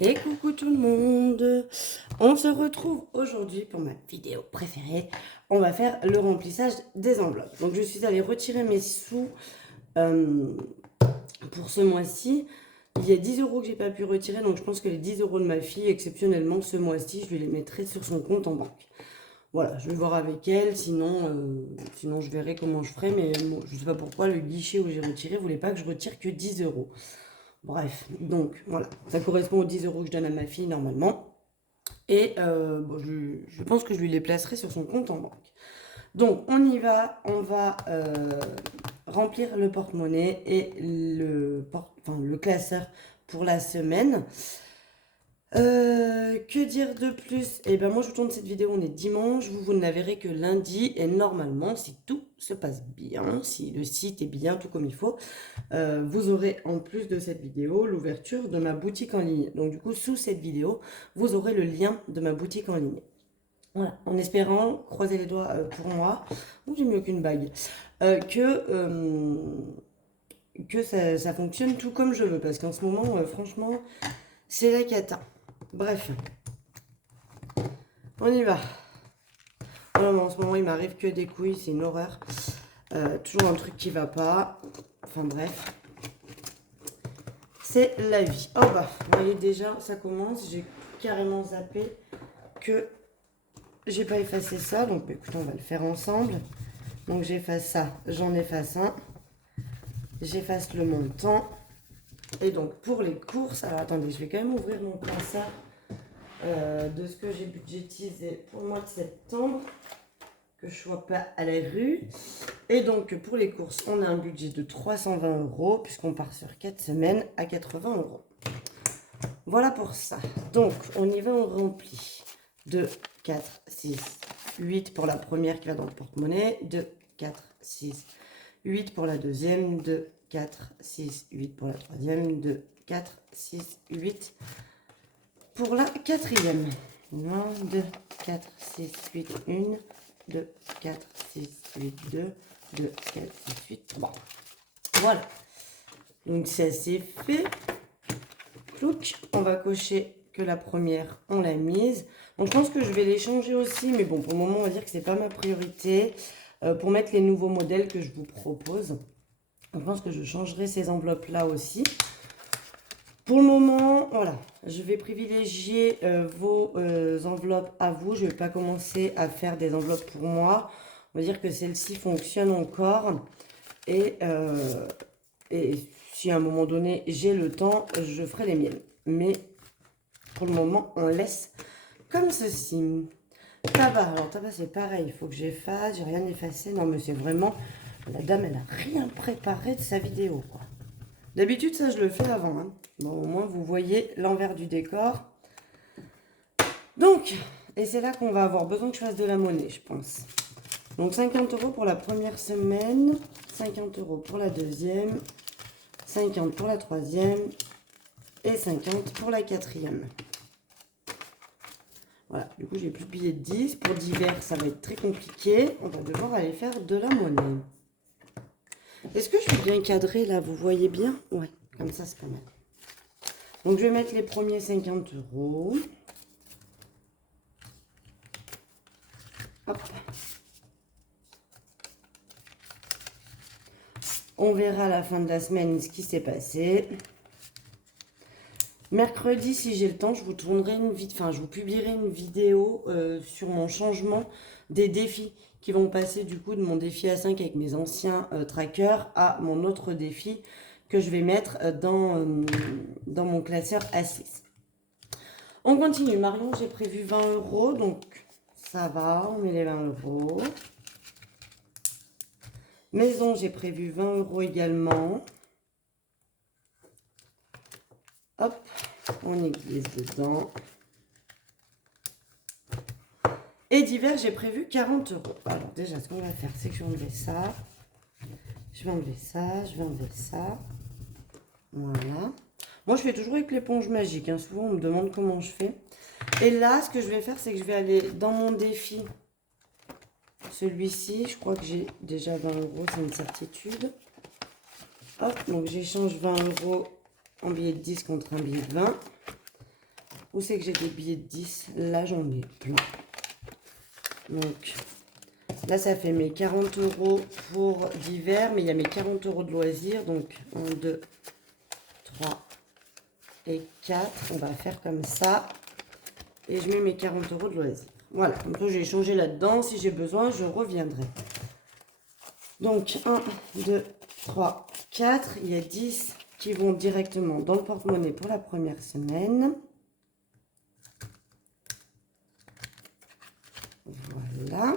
Et coucou tout le monde, on se retrouve aujourd'hui pour ma vidéo préférée. On va faire le remplissage des enveloppes. Donc je suis allée retirer mes sous euh, pour ce mois-ci. Il y a 10 euros que j'ai pas pu retirer, donc je pense que les 10 euros de ma fille, exceptionnellement ce mois-ci, je lui les mettrai sur son compte en banque. Voilà, je vais voir avec elle, sinon je verrai comment je ferai, mais bon, je sais pas pourquoi le guichet où j'ai retiré voulait pas que je retire que 10 euros. Bref, donc voilà, ça correspond aux 10 euros que je donne à ma fille normalement. Et bon, je pense que je lui les placerai sur son compte en banque. Donc on y va, on va remplir le porte-monnaie et le classeur pour la semaine. Que dire de plus? Eh ben moi je vous tourne cette vidéo, on est dimanche, vous ne la verrez que lundi et normalement si tout se passe bien, si le site est bien tout comme il faut, vous aurez en plus de cette vidéo l'ouverture de ma boutique en ligne. Donc du coup sous cette vidéo vous aurez le lien de ma boutique en ligne. Voilà, en espérant, croisez les doigts pour moi, ou j'ai mieux qu'une bague, que ça fonctionne tout comme je veux parce qu'en ce moment franchement c'est la cata. Bref. On y va. Non, mais en ce moment, il m'arrive que des couilles, c'est une horreur. Toujours un truc qui va pas. Enfin bref. C'est la vie. Oh bah, vous voyez déjà, ça commence. J'ai carrément zappé que j'ai pas effacé ça. Donc écoutez, on va le faire ensemble. Donc j'efface ça, j'en efface un. J'efface le montant. Et donc pour les courses, alors attendez, je vais quand même ouvrir mon classeur de ce que j'ai budgétisé pour le mois de septembre. Que je ne sois pas à la rue. Et donc, pour les courses, on a un budget de 320 euros, puisqu'on part sur 4 semaines à 80 euros. Voilà pour ça. Donc, on y va, on remplit 2, 4, 6, 8 pour la première qui va dans le porte-monnaie, 2, 4, 6, 8 pour la deuxième, 2, 4, 6, 8 pour la troisième, 2, 4, 6, 8 pour la quatrième. 1, 2, 4, 6, 8, 1, 2, 4, 6, 8, 2, 2, 4, 6, 8, 3. Voilà. Donc ça c'est fait. Plouc, on va cocher que la première, on l'a mise. Donc je pense que je vais les changer aussi, mais bon, pour le moment, on va dire que c'est pas ma priorité. Pour mettre les nouveaux modèles que je vous propose. Je pense que je changerai ces enveloppes-là aussi. Pour le moment, voilà, je vais privilégier vos enveloppes à vous. Je ne vais pas commencer à faire des enveloppes pour moi. On va dire que celle-ci fonctionne encore. Et si à un moment donné, j'ai le temps, je ferai les miennes. Mais pour le moment, on laisse comme ceci. Tabac, alors tabac c'est pareil, il faut que j'efface, j'ai rien effacé. Non mais c'est vraiment, la dame elle a rien préparé de sa vidéo quoi. D'habitude, ça, je le fais avant. Hein. Bon, au moins, vous voyez l'envers du décor. Donc, et c'est là qu'on va avoir besoin que je fasse de la monnaie, je pense. Donc, 50 euros pour la première semaine, 50 euros pour la deuxième, 50 pour la troisième et 50 pour la quatrième. Voilà, du coup, j'ai plus de billets de 10. Pour divers, ça va être très compliqué. On va devoir aller faire de la monnaie. Est-ce que je suis bien cadrée là? Vous voyez bien? Ouais, comme ça, c'est pas mal. Donc, je vais mettre les premiers 50 euros. Hop. On verra à la fin de la semaine ce qui s'est passé. Mercredi, si j'ai le temps, je vous tournerai je vous publierai une vidéo sur mon changement des défis qui vont passer du coup de mon défi A5 avec mes anciens trackers à mon autre défi que je vais mettre dans mon classeur A6. On continue. Marion, j'ai prévu 20 euros, donc ça va, on met les 20 euros. Maison, j'ai prévu 20 euros également. Hop, on y glisse dedans. Et divers, j'ai prévu 40 euros. Alors déjà, ce qu'on va faire, c'est que je vais enlever ça. Je vais enlever ça, je vais enlever ça. Voilà. Moi, je fais toujours avec l'éponge magique. Hein. Souvent, on me demande comment je fais. Et là, ce que je vais faire, c'est que je vais aller dans mon défi. Celui-ci, je crois que j'ai déjà 20 euros, c'est une certitude. Hop, donc j'échange 20 euros en billet de 10 contre un billet de 20. Où c'est que j'ai des billets de 10? Là, j'en ai plein. Donc, là, ça fait mes 40 € pour d'hiver, mais il y a mes 40 € de loisirs. Donc, 1, 2, 3 et 4. On va faire comme ça. Et je mets mes 40 € de loisirs. Voilà, comme ça, j'ai changé là-dedans. Si j'ai besoin, je reviendrai. Donc, 1, 2, 3, 4. Il y a 10 qui vont directement dans le porte-monnaie pour la première semaine. Voilà.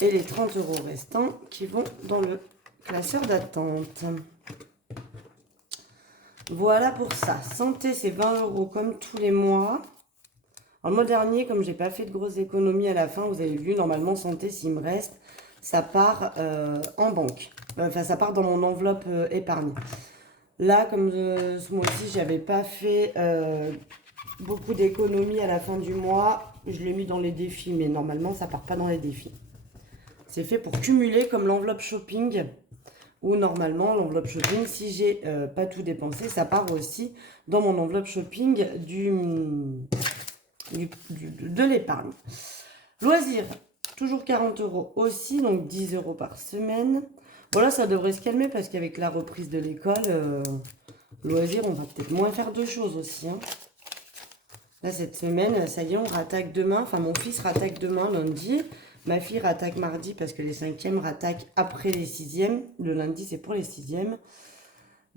Et les 30 € restants qui vont dans le classeur d'attente. Voilà pour ça. Santé, c'est 20 € comme tous les mois. Alors, le mois dernier, comme j'ai pas fait de grosses économies à la fin, vous avez vu, normalement, santé, s'il me reste, ça part en banque. Enfin, ça part dans mon enveloppe épargne. Là, comme ce mois-ci, j'avais pas fait beaucoup d'économies à la fin du mois, je l'ai mis dans les défis, mais normalement, ça part pas dans les défis. C'est fait pour cumuler comme l'enveloppe shopping, où normalement, l'enveloppe shopping, si j'ai pas tout dépensé, ça part aussi dans mon enveloppe shopping de l'épargne. Loisirs, toujours 40 € aussi, donc 10 € par semaine. Voilà, ça devrait se calmer parce qu'avec la reprise de l'école, loisirs, on va peut-être moins faire de choses aussi. Hein. Là, cette semaine, ça y est, on rattaque demain. Enfin, mon fils rattaque demain, lundi. Ma fille rattaque mardi parce que les 5e rattaquent après les 6e. Le lundi, c'est pour les 6e.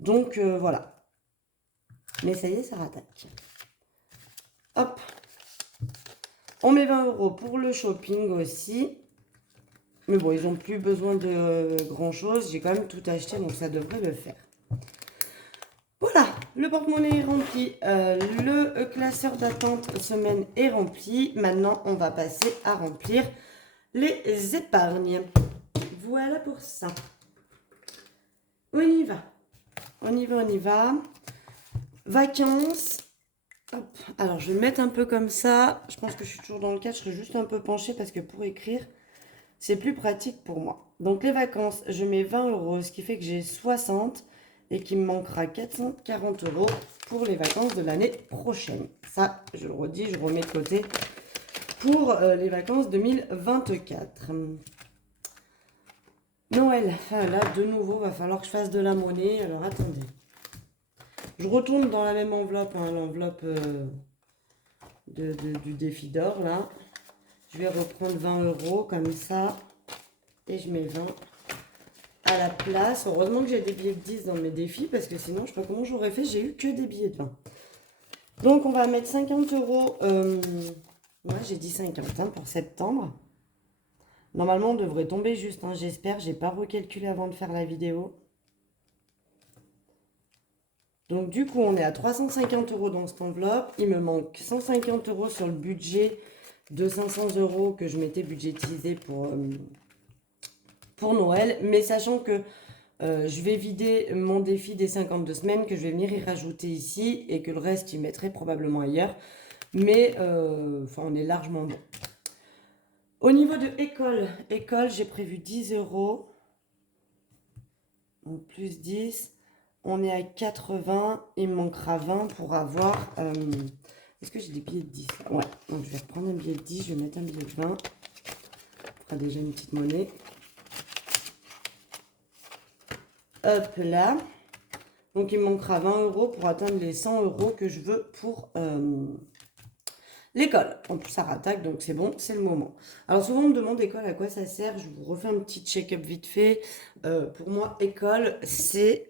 Donc, voilà. Mais ça y est, ça rattaque. Hop. On met 20 € pour le shopping aussi. Mais bon, ils n'ont plus besoin de grand-chose. J'ai quand même tout acheté, donc ça devrait le faire. Voilà, le porte-monnaie est rempli. Le classeur d'attente semaine est rempli. Maintenant, on va passer à remplir les épargnes. Voilà pour ça. On y va. On y va, on y va. Vacances. Hop. Alors, je vais mettre un peu comme ça. Je pense que je suis toujours dans le cadre. Je serai juste un peu penchée parce que pour écrire, c'est plus pratique pour moi. Donc, les vacances, je mets 20 €, ce qui fait que j'ai 60 et qu'il me manquera 440 € pour les vacances de l'année prochaine. Ça, je le redis, je remets de côté pour les vacances 2024. Noël, enfin là, de nouveau, va falloir que je fasse de la monnaie. Alors, attendez. Je retourne dans la même enveloppe, hein, l'enveloppe du défi d'or, là. Je vais reprendre 20 € comme ça. Et je mets 20 à la place. Heureusement que j'ai des billets de 10 dans mes défis, parce que sinon, je ne sais pas comment j'aurais fait. J'ai eu que des billets de 20. Donc, on va mettre 50 €. Ouais, j'ai dit 50 hein, pour septembre. Normalement, on devrait tomber juste, hein, j'espère. J'ai pas recalculé avant de faire la vidéo. Donc, du coup, on est à 350 € dans cette enveloppe. Il me manque 150 € sur le budget de 500 € que je m'étais budgétisé pour Noël. Mais sachant que je vais vider mon défi des 52 semaines, que je vais venir y rajouter ici et que le reste, il mettrait probablement ailleurs. Mais, enfin, on est largement bon. Au niveau de école, j'ai prévu 10 €. Donc, plus 10. On est à 80. Il me manquera 20 pour avoir... Est-ce que j'ai des billets de 10? Ouais. Donc, je vais reprendre un billet de 10. Je vais mettre un billet de 20. On fera déjà une petite monnaie. Hop là. Donc, il me manquera 20 € pour atteindre les 100 € que je veux pour l'école. En plus, ça rattaque, donc c'est bon, c'est le moment. Alors, souvent, on me demande école, à quoi ça sert. Je vous refais un petit check-up vite fait. Pour moi, école, c'est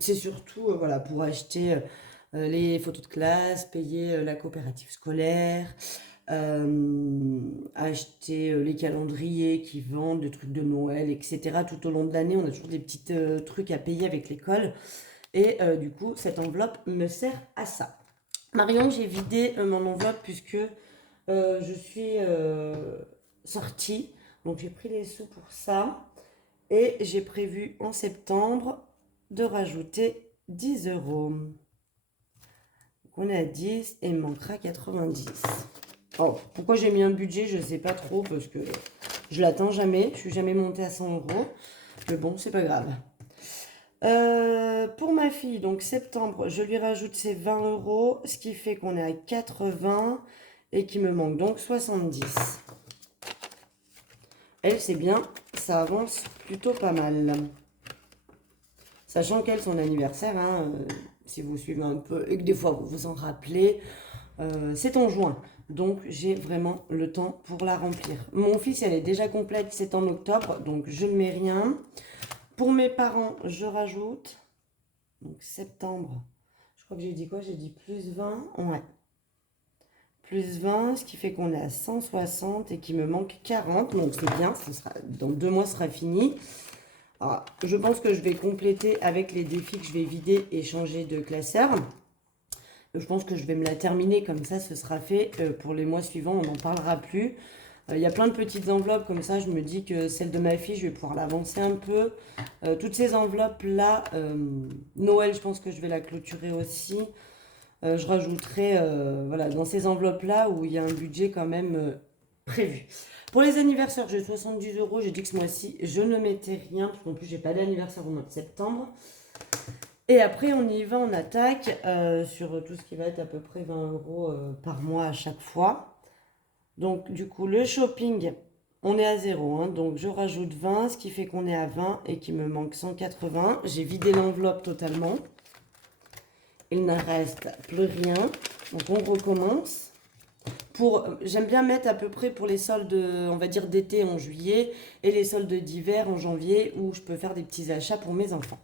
surtout voilà, pour acheter les photos de classe, payer la coopérative scolaire, acheter les calendriers qui vendent, des trucs de Noël, etc. Tout au long de l'année, on a toujours des petits trucs à payer avec l'école. Et du coup, cette enveloppe me sert à ça. Marion, j'ai vidé mon enveloppe puisque je suis sortie. Donc, j'ai pris les sous pour ça. Et j'ai prévu en septembre de rajouter 10 €. Donc, on est à 10 et il me manquera 90. Oh, pourquoi j'ai mis un budget, je ne sais pas trop parce que je l'atteins jamais. Je ne suis jamais montée à 100 €. Mais bon, c'est pas grave. Pour ma fille, donc septembre, je lui rajoute ses 20 euros, ce qui fait qu'on est à 80 et qu'il me manque donc 70. Elle, c'est bien, ça avance plutôt pas mal. Sachant qu'elle, son anniversaire, hein, si vous suivez un peu et que des fois vous vous en rappelez, c'est en juin. Donc j'ai vraiment le temps pour la remplir. Mon fils, elle est déjà complète, c'est en octobre, donc je ne mets rien. Pour mes parents, je rajoute, donc septembre, je crois que j'ai dit quoi? J'ai dit plus 20, ouais. Plus 20, ce qui fait qu'on est à 160 et qu'il me manque 40, donc c'est bien, ça sera, dans 2 mois, ce sera fini. Alors, je pense que je vais compléter avec les défis que je vais vider et changer de classeur. Je pense que je vais me la terminer, comme ça ce sera fait. Pour les mois suivants, on n'en parlera plus. Il y a plein de petites enveloppes comme ça, je me dis que celle de ma fille, je vais pouvoir l'avancer un peu. Toutes ces enveloppes-là, Noël, je pense que je vais la clôturer aussi. Je rajouterai voilà, dans ces enveloppes-là où il y a un budget quand même prévu. Pour les anniversaires, j'ai 70 euros. J'ai dit que ce mois-ci, je ne mettais rien, parce qu'en plus, j'ai pas d'anniversaire au mois de septembre. Et après, on y va, on attaque sur tout ce qui va être à peu près 20 euros par mois à chaque fois. Donc, du coup, le shopping, on est à 0. Hein, donc, je rajoute 20, ce qui fait qu'on est à 20 et qu'il me manque 180. J'ai vidé l'enveloppe totalement. Il ne reste plus rien. Donc, on recommence. J'aime bien mettre à peu près pour les soldes, on va dire, d'été en juillet et les soldes d'hiver en janvier où je peux faire des petits achats pour mes enfants.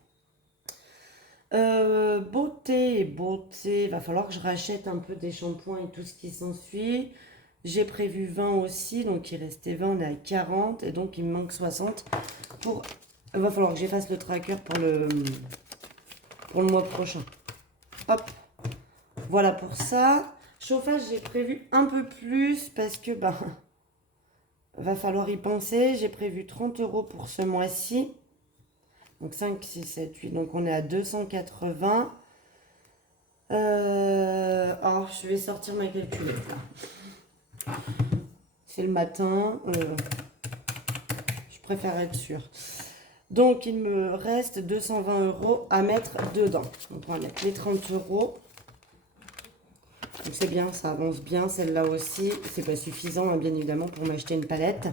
Beauté, il va falloir que je rachète un peu des shampoings et tout ce qui s'ensuit. J'ai prévu 20 aussi, donc il restait 20, on est à 40 et donc il me manque 60 pour... Il va falloir que j'efface le tracker pour le mois prochain. Hop, voilà pour ça. Chauffage, j'ai prévu un peu plus parce que va falloir y penser. J'ai prévu 30 euros pour ce mois-ci. Donc 5, 6, 7, 8. Donc on est à 280. Alors, je vais sortir ma calculette là. C'est le matin. Je préfère être sûre. Donc il me reste 220 euros à mettre dedans. Donc on va mettre les 30 euros. Donc c'est bien, ça avance bien. Celle-là aussi, c'est pas suffisant, hein, bien évidemment, pour m'acheter une palette.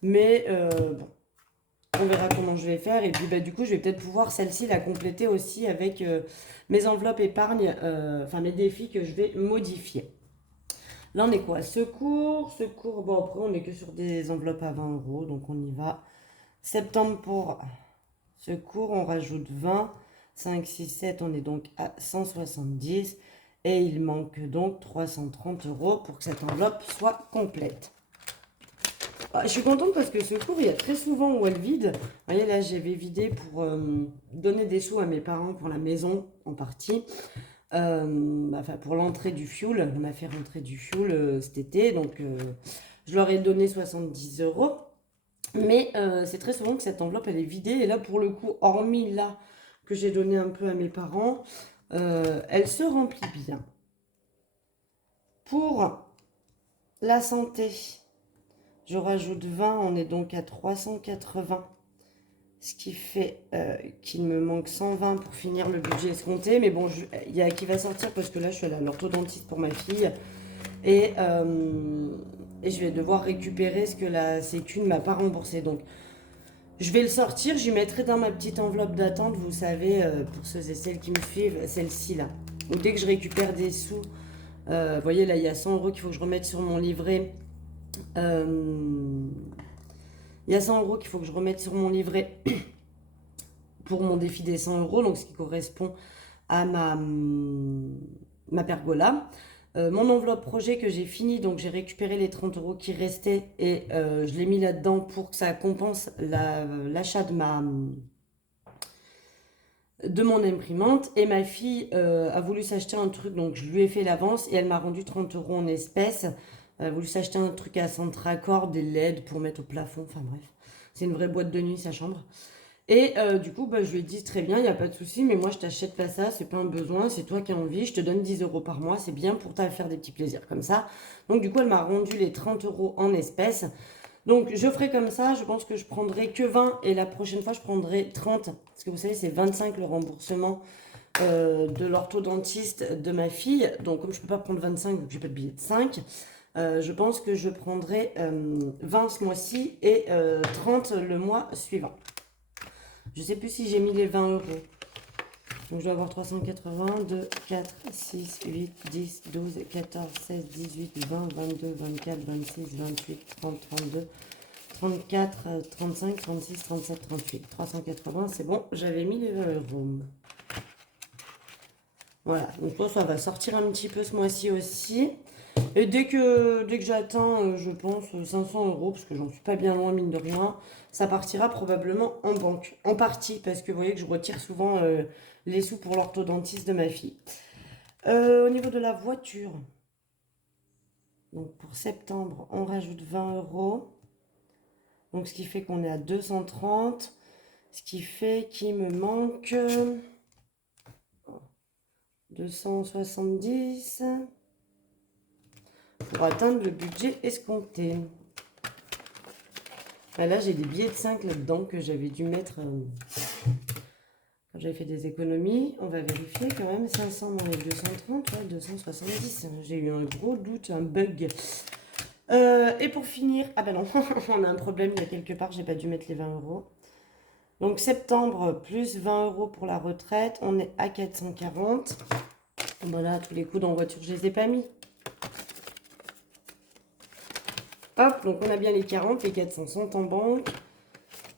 Mais bon, on verra comment je vais faire. Et puis du coup, je vais peut-être pouvoir celle-ci la compléter aussi avec mes enveloppes épargne, enfin mes défis que je vais modifier. Là, on est quoi? Secours, bon après, on est que sur des enveloppes à 20 euros, donc on y va. Septembre pour secours, on rajoute 20. 5, 6, 7, on est donc à 170. Et il manque donc 330 euros pour que cette enveloppe soit complète. Je suis contente parce que Secours, il y a très souvent où elle vide. Vous voyez, là, j'avais vidé pour donner des sous à mes parents pour la maison, en partie. Enfin, pour l'entrée du fioul. On a fait rentrer du fioul cet été. Donc, je leur ai donné 70 euros. Mais c'est très souvent que cette enveloppe, elle est vidée. Et là, pour le coup, hormis là que j'ai donné un peu à mes parents, elle se remplit bien. Pour la santé, je rajoute 20, on est donc à 380. Ce qui fait qu'il me manque 120 pour finir le budget escompté. Mais bon, il y a qui va sortir parce que là, je suis allée à l'orthodontiste pour ma fille. Et je vais devoir récupérer ce que la Sécu ne m'a pas remboursé. Donc, je vais le sortir. J'y mettrai dans ma petite enveloppe d'attente, vous savez, pour ceux et celles qui me suivent, celle-ci là. Ou dès que je récupère des sous, vous voyez, là, il y a 100 euros qu'il faut que je remette sur mon livret. Il y a 100 euros qu'il faut que je remette sur mon livret pour mon défi des 100 euros, donc ce qui correspond à ma pergola. Mon enveloppe projet que j'ai fini, donc j'ai récupéré les 30 euros qui restaient et je l'ai mis là-dedans pour que ça compense l'achat de mon imprimante. Et ma fille a voulu s'acheter un truc, donc je lui ai fait l'avance et elle m'a rendu 30 euros en espèces. Elle a voulu s'acheter un truc à Centracorde, des LED pour mettre au plafond, enfin bref. C'est une vraie boîte de nuit, sa chambre. Et du coup, je lui ai dit très bien, il n'y a pas de souci, mais moi je t'achète pas ça, c'est pas un besoin, c'est toi qui as envie, je te donne 10 euros par mois, c'est bien pour faire des petits plaisirs comme ça. Donc du coup, elle m'a rendu les 30 euros en espèces. Donc, je ferai comme ça. Je pense que je prendrai que 20 et la prochaine fois, je prendrai 30. Parce que vous savez, c'est 25 le remboursement de l'orthodontiste de ma fille. Donc, comme je ne peux pas prendre 25, donc j'ai pas de billet de 5, je pense que je prendrai 20 ce mois-ci et 30 le mois suivant. Je ne sais plus si j'ai mis les 20 euros. Donc, je dois avoir 380, 2, 4, 6, 8, 10, 12, 14, 16, 18, 20, 22, 24, 26, 28, 30, 32, 34, 35, 36, 37, 38. 380, c'est bon, j'avais mis les 20 euros. Voilà, donc je pense que ça va sortir un petit peu ce mois-ci aussi. Et dès que j'atteins, je pense, 500 euros, parce que j'en suis pas bien loin, mine de rien, ça partira probablement en banque. En partie, parce que vous voyez que je retire souvent les sous pour l'orthodontiste de ma fille. Au niveau de la voiture, donc pour septembre, on rajoute 20 euros. Donc ce qui fait qu'on est à 230. Ce qui fait qu'il me manque 270 pour atteindre le budget escompté. Ben là, j'ai des billets de 5 là-dedans que j'avais dû mettre quand j'avais fait des économies. On va vérifier quand même. 500 moins les 230, ouais, 270. J'ai eu un gros doute, un bug. Et pour finir, ah ben non, on a un problème, il y a quelque part, j'ai pas dû mettre les 20 euros. Donc septembre, plus 20 euros pour la retraite, on est à 440. Voilà, tous les coups dans voiture, je les ai pas mis. Hop, donc on a bien les 40, les 400 sont en banque.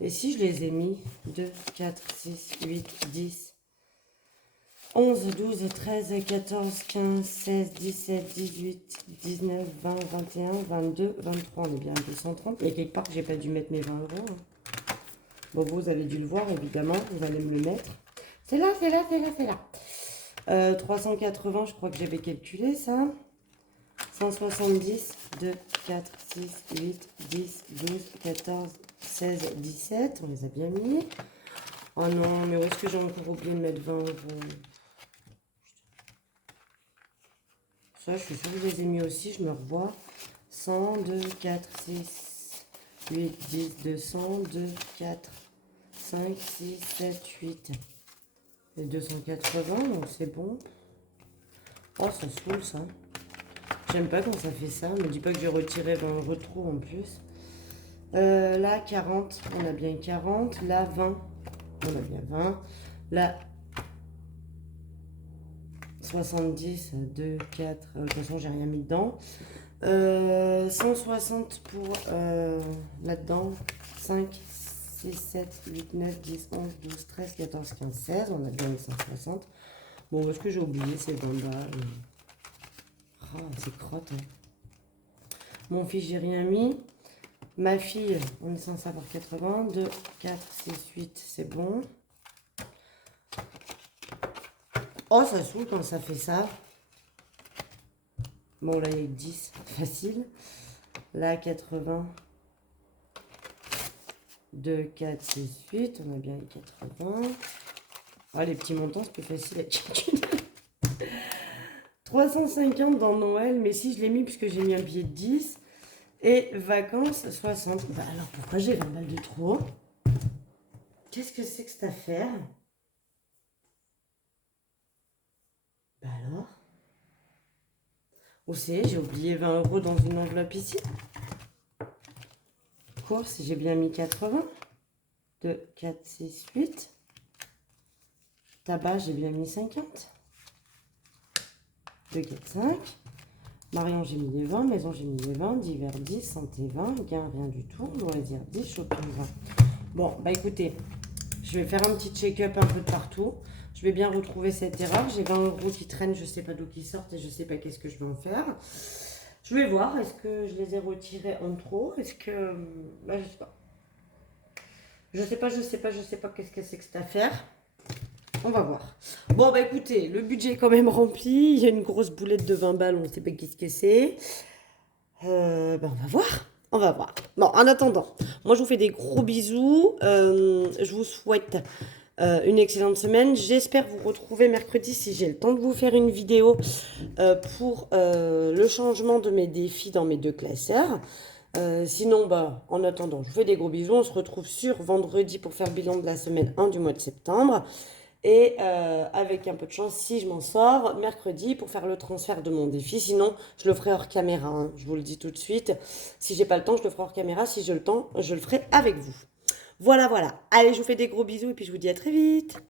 Et si je les ai mis, 2, 4, 6, 8, 10, 11, 12, 13, 14, 15, 16, 17, 18, 19, 20, 21, 22, 23. On est bien à 230. Il y a quelque part que j'ai pas dû mettre mes 20 euros. Hein. Bon, vous avez dû le voir, évidemment. Vous allez me le mettre. C'est là, c'est là, c'est là, c'est là. 380, je crois que j'avais calculé ça. 170, 2, 4, 6, 8, 10, 12, 14, 16, 17. On les a bien mis. Oh non, mais où est-ce que j'ai encore oublié de mettre 20 euros? Ça, je suis sûre que je les ai mis aussi. Je me revois. 100, 2, 4, 6, 8, 10, 200, 2, 4, 5, 6, 7, 8. Et 280, donc c'est bon. Oh, ça saoule, ça. J'aime pas quand ça fait ça. Me dis pas que j'ai retiré 20 euros de trop en plus. Là, 40. On a bien 40. Là, 20. On a bien 20. Là, 70. 2, 4. De toute façon, j'ai rien mis dedans. 160 pour là-dedans. 5, 6, 7, 8, 9, 10, 11, 12, 13, 14, 15, 16. On a bien les 160. Bon, est-ce que j'ai oublié ces 20 balles? Oh, c'est crotte. Hein. Mon fils, j'ai rien mis. Ma fille, on est censé avoir 80. 2, 4, 6, 8, c'est bon. Oh, ça saoule quand ça fait ça. Bon, là, il y a 10. Facile. Là, 80. 2, 4, 6, 8. On a bien les 80. Oh, les petits montants, c'est plus facile à calculer. 350 dans Noël, mais si je l'ai mis puisque j'ai mis un billet de 10. Et vacances, 60. Bah alors pourquoi j'ai 20 balles de trop? Qu'est-ce que c'est que cette affaire? Bah alors? Où c'est? J'ai oublié 20 euros dans une enveloppe ici. Course, j'ai bien mis 80. 2, 4, 6, 8. Tabac, j'ai bien mis 50. 2, 4, 5. Marion, j'ai mis les 20. Maison, j'ai mis les 20. Divers 10. Santé 20. Gain, rien du tout. Loisir 10. Shopping 20. Bon, bah écoutez, je vais faire un petit check-up un peu de partout. Je vais bien retrouver cette erreur. J'ai 20 euros qui traînent, je ne sais pas d'où qui sortent et je ne sais pas qu'est-ce que je vais en faire. Je vais voir, est-ce que je les ai retirés en trop? Est-ce que... Bah, je sais pas. Je sais pas qu'est-ce que c'est que cette affaire. On va voir. Bon, bah écoutez, le budget est quand même rempli. Il y a une grosse boulette de 20 balles, on ne sait pas qu'est-ce que c'est. Bah, on va voir. On va voir. Bon, en attendant, moi je vous fais des gros bisous. Je vous souhaite une excellente semaine. J'espère vous retrouver mercredi si j'ai le temps de vous faire une vidéo pour le changement de mes défis dans mes 2 classeurs. Sinon, bah, en attendant, je vous fais des gros bisous. On se retrouve sur vendredi pour faire le bilan de la semaine 1 du mois de septembre. Et avec un peu de chance, si je m'en sors, mercredi pour faire le transfert de mon défi. Sinon, je le ferai hors caméra, hein, je vous le dis tout de suite. Si j'ai pas le temps, je le ferai hors caméra. Si j'ai le temps, je le ferai avec vous. Voilà, voilà. Allez, je vous fais des gros bisous et puis je vous dis à très vite.